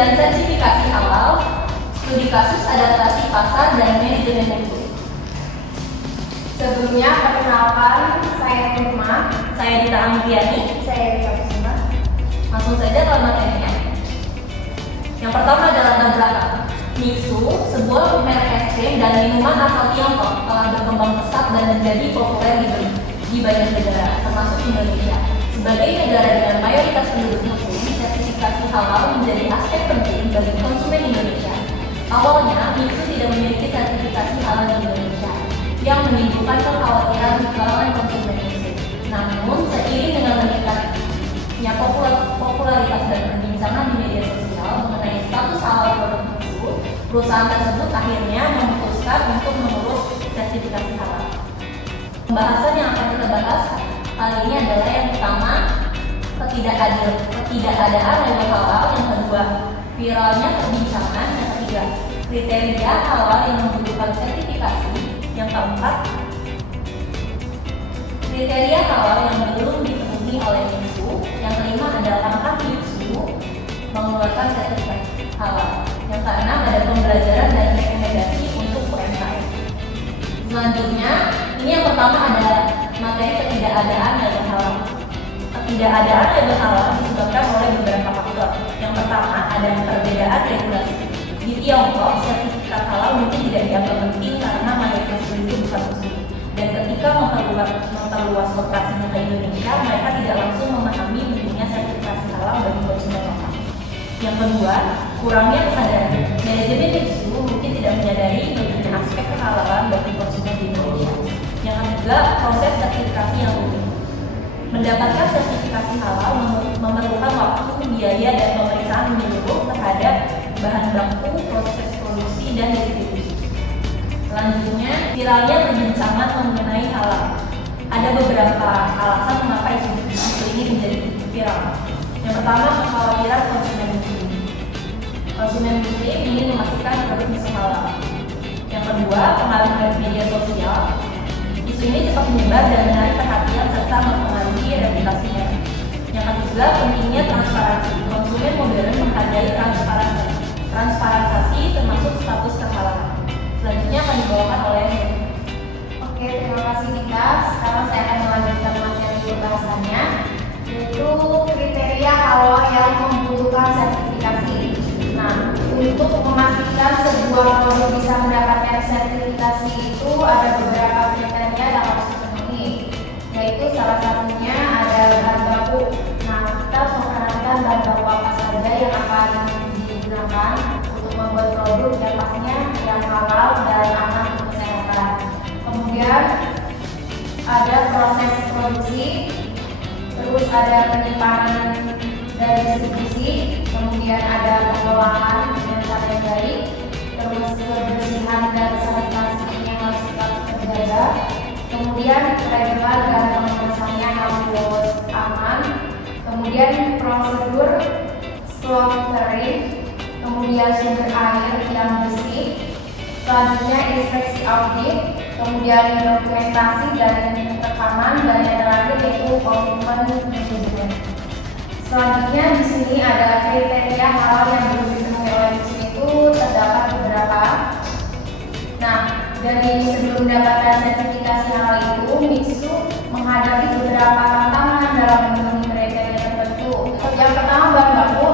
dan sertifikasi halal, studi kasus adaptasi pasar, dan manajemen mutu. Sebelumnya, perkenalkan, saya Nurma. Saya Dita Amriani. Saya Rita Kusuma. Langsung saja ke materinya. Yang pertama adalah latar belakang. Mixu, sebuah merek es krim dan minuman asal Tiongkok, telah berkembang pesat dan menjadi populer di banyak negara, termasuk Indonesia. Sebagai negara dengan mayoritas penduduk Muslim, sertifikasi halal menjadi aspek penting bagi konsumen Indonesia. Awalnya, Mixu tidak memiliki sertifikasi halal di Indonesia, yang menimbulkan kekhawatiran di kalangan konsumen Muslim. Namun, seiring dengan meningkatnya popularitas dan perbincangan di media sosial mengenai status halal produk Mixu, perusahaan tersebut akhirnya memutuskan untuk mengurus sertifikasi halal. Pembahasan yang akan kita bahas kali ini adalah yang pertama, ketidakadaan label halal, yang kedua, viralnya perbincangan, yang ketiga, kriteria halal yang membutuhkan sertifikasi, yang keempat, kriteria halal yang belum dipenuhi oleh Mixu, yang kelima adalah langkah Mixu mengeluarkan sertifikasi halal, yang keenam ada pembelajaran dan rekomendasi untuk UMKM. Selanjutnya, ini yang pertama adalah materi ketidakadaan label halal. Ketidakadaan label halal disebabkan oleh beberapa faktor. Yang pertama, ada perbedaan regulasi. Di Tiongkok, sertifikat halal mungkin tidak dianggap penting karena mayoritas penduduk bukan Muslim. Dan ketika memperluas operasinya ke Indonesia, mereka tidak langsung memahami pentingnya sertifikasi halal bagi konsumen lokal. Yang kedua, kurangnya kesadaran. Manajemen Mixu mungkin tidak menyadari pentingnya aspek kehalalan bagi konsumen di Indonesia. Yang ketiga, proses sertifikasi yang rumit. Mendapatkan sertifikasi halal memerlukan waktu, biaya, dan pemeriksaan menyeluruh terhadap bahan baku, proses produksi, dan distribusi. Selanjutnya, viralnya perbincangan mengenai halal. Ada beberapa alasan mengapa isu ini menjadi viral. Yang pertama, kekhawatiran konsumen Muslim. Konsumen Muslim ingin memastikan produk Mixu halal. Yang kedua, pengaruh dari media sosial. Isu ini cepat menyebar dan menarik perhatian serta mempengaruhi reputasinya. Yang ketiga, pentingnya transparansi. Konsumen modern menghargai transparansi termasuk status kehalalan. Selanjutnya akan dibawakan oleh Oke, terima kasih Dita. Sekarang saya akan melanjutkan materi pembahasannya, yaitu kriteria halal yang membutuhkan sertifikasi. Nah, untuk memastikan sebuah produk bisa mendapatkan sertifikasi itu ada beberapa kriteria yang harus dipenuhi, yaitu salah satunya ada bahan baku. Nah, kita harus memperhatikan bahan baku apa saja yang akan digunakan untuk membuat produk yang pastinya yang halal dan aman untuk kesehatan. Kemudian ada proses produksi, terus ada penyimpanan dan distribusi, kemudian ada pengolahan dengan cara yang baik, terus kebersihan dan sanitasi yang harus tetap terjaga, kemudian regular dan pengemasannya harus aman, kemudian prosedur slaughtering, kemudian sumber air yang bersih, selanjutnya inspeksi audit, kemudian dokumentasi dan rekaman, dan yang terakhir yaitu komitmen manajemen. Selanjutnya di sini ada kriteria halal yang belum dipenuhi oleh Mixu itu terdapat beberapa. Nah, dari sebelum mendapatkan sertifikasi halal itu, Mixu menghadapi beberapa tantangan dalam memenuhi kriteria tertentu. Yang pertama, bahan baku.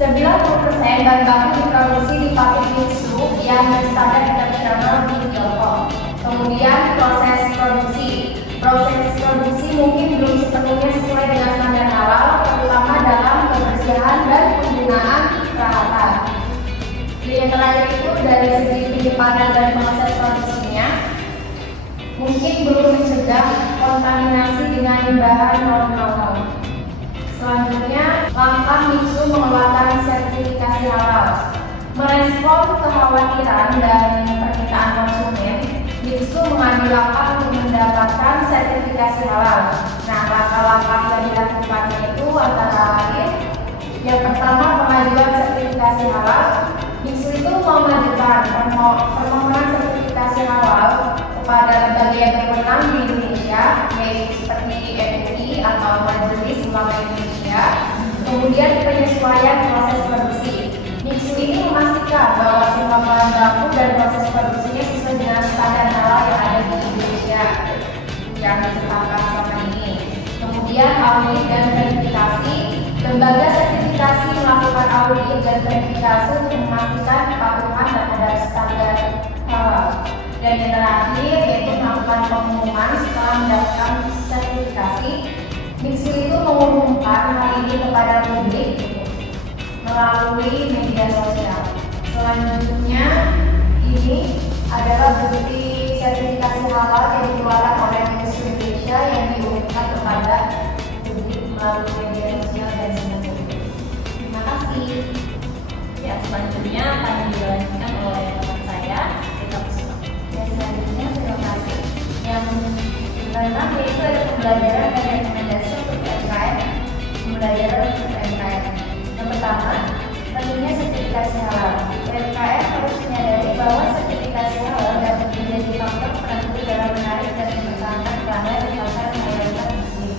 90% bahan baku diproduksi di pabrik Mixu yang berstandar internasional di Tiongkok. Kemudian proses produksi mungkin belum sepenuhnya sesuai dengan standar halal, terutama dalam kebersihan dan penggunaan peralatan. Dan yang terakhir itu dari segi penyimpanan dan proses produksinya mungkin belum mencegah kontaminasi dengan bahan non-halal. Selanjutnya, langkah Mixu mengeluarkan sertifikasi halal. Merespon kekhawatiran dan permintaan konsumen, Mixu mengambil langkah untuk mendapatkan sertifikasi halal. Nah, langkah-langkah yang dilakukannya itu antara lain, yang pertama, pengajuan sertifikasi halal. Mixu itu mengajukan permohonan sertifikasi halal kepada lembaga yang berwenang di Indonesia, yaitu seperti MUI atau Majelis Ulama Indonesia. Kemudian penyesuaian proses produksi. bahan baku dan proses produksinya sesuai dengan standar halal yang ada di Indonesia yang ditetapkan selama ini. Kemudian audit dan verifikasi. Lembaga sertifikasi melakukan audit dan verifikasi untuk memastikan kepatuhan terhadap standar halal. Dan yang terakhir yaitu melakukan pengumuman setelah mendapatkan sertifikasi. MIXU itu mengumumkan hal ini kepada publik melalui media sosial. Selanjutnya ini adalah bukti sertifikasi halal yang dikeluarkan oleh MIXU Indonesia yang diumumkan kepada publik melalui media sosial dan sebagainya. Terima kasih. Ya, selanjutnya akan dilanjutkan oleh teman saya, Rita Puspa. Dan selanjutnya terima kasih. Yang keenam yaitu ada pembelajaran dan rekomendasi untuk UMKM. Pembelajaran untuk UMKM. Yang pertama, pentingnya sertifikasi halal. UMKM harus menyadari bahwa sertifikasi halal dapat menjadi faktor penentu dalam menarik dan mempertahankan pelanggan di pasar mayoritas muslim.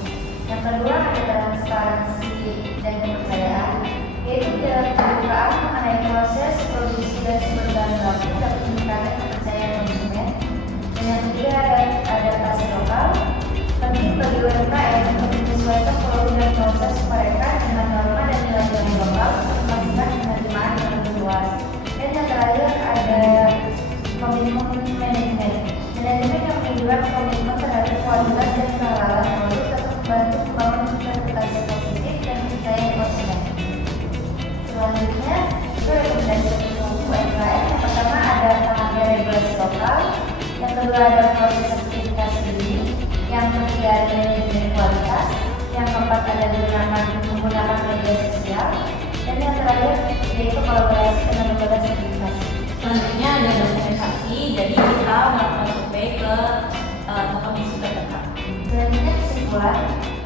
Yang kedua ada transparansi dan kepercayaan, yaitu dalam keterbukaan mengenai proses produksi dan sumber bahan baku dapat meningkatkan kepercayaan konsumen. Dan yang ketiga ada adaptasi lokal. Penting bagi UMKM untuk menyesuaikan produk dan proses mereka dengan norma dan nilai-nilai global untuk memastikan penerimaan yang lebih luas. Dan yang terakhir ada komitmen manajemen. Manajemen yang menunjukkan komitmen terhadap kualitas dan kehalalan produk dapat membantu membangun reputasi positif dan kepercayaan konsumen. Selanjutnya itu rekomendasi untuk UMKM. Yang pertama ada pengambil regulasi lokal. Yang kedua ada proses sertifikasi diri. Yang ketiga ada manajemen kualitas. Yang keempat ada menggunakan media sosial. Dan yang terakhir yaitu kolaborasi dengan lembaga sertifikasi. Selanjutnya ada dokumentasi, jadi kita melakukan survei ke toko MIXU terdekat. Selanjutnya kesimpulan,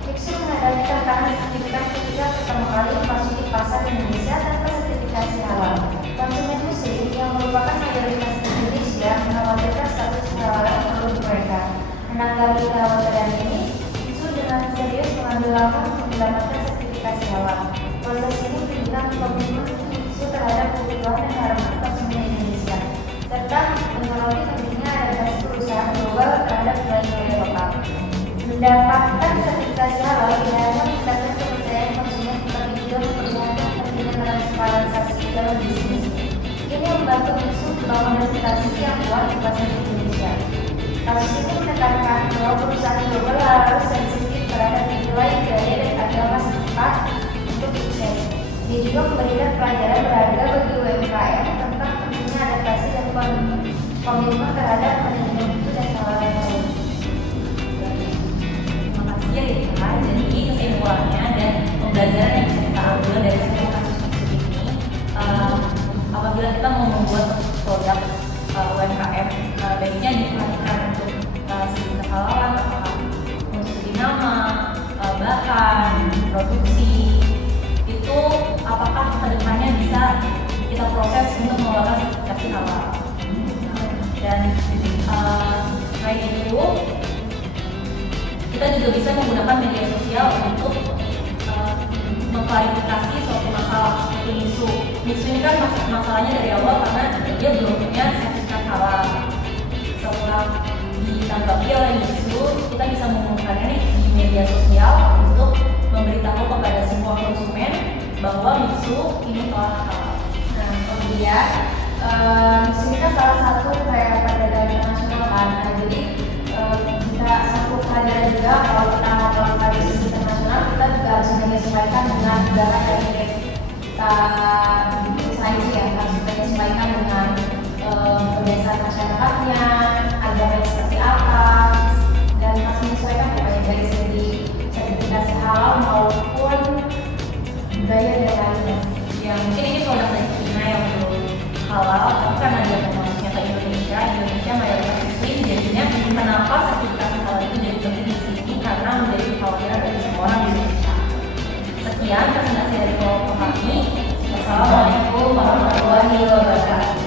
MIXU menghadapi tantangan signifikan ketika pertama kali memasuki pasar Indonesia tanpa sertifikasi halal. Konsumen muslim yang merupakan mayoritas Indonesia mengkhawatirkan status kehalalan produk mereka. Menanggapi kekhawatiran ini, MIXU dengan serius mengambil langkah untuk mendapatkan sertifikasi halal. Proses ini menunjukkan komitmen MIXU terhadap kebutuhan dan harapan konsumen Indonesia, serta menyoroti pentingnya adaptasi perusahaan global terhadap nilai-nilai lokal. Mendapatkan sertifikasi halal tidak hanya meningkatkan kepercayaan konsumen, tetapi juga memperlihatkan pentingnya transparansi dalam bisnis. Ini membantu MIXU membangun reputasi yang kuat di pasar Indonesia. Kasus ini menekankan bahwa perusahaan global harus sensitif terhadap nilai, budaya, dan agama setempat untuk sukses. Dia juga memberikan pelajaran berharga bagi UMKM tentang pentingnya adaptasi dan komitmen terhadap manajemen mutu dan kehalalan produk. Terima kasih ya Rita. Jadi kesimpulannya dan pembelajaran yang bisa kita ambil dari semua kasus ini, apabila kita mau membuat produk UMKM, baiknya diperhatikan untuk segi kehalalan, untuk segi nama, bahan, produksi, itu apakah kedepannya bisa kita proses untuk mengeluarkan sertifikasi halal. Dan selain itu, kita juga bisa menggunakan media sosial untuk mengklarifikasi suatu masalah seperti MIXU. MIXU ini kan masalahnya dari awal karena dia belum punya sertifikat halal. Setelah ditanggapi oleh MIXU, kita bisa mengumumkannya nih di media sosial untuk memberitahu kepada semua konsumen bahwa MIXU ini telah halal. Nah, kemudian MIXU ini kan salah satu kayak perdagangan internasional kan. Nah, jadi kita satu pelajaran juga kalau kita melakukan bisnis internasional, kita juga harus menyesuaikan dengan negara yang ingin kita saingi ya, harus menyesuaikan dengan kebiasaan masyarakatnya, agamanya seperti apa, dan harus menyesuaikan pokoknya dari segi sertifikasi halal maupun budaya dan lainnya. Ya mungkin ini produk dari China yang belum halal, tapi karena dia masuknya ke Indonesia mayoritas muslim, jadinya kenapa sertifikasi halal itu jadi penting di sini karena menjadi kekhawatiran dari semua orang di Indonesia. Sekian presentasi dari kelompok kami. Wassalamualaikum warahmatullahi wabarakatuh.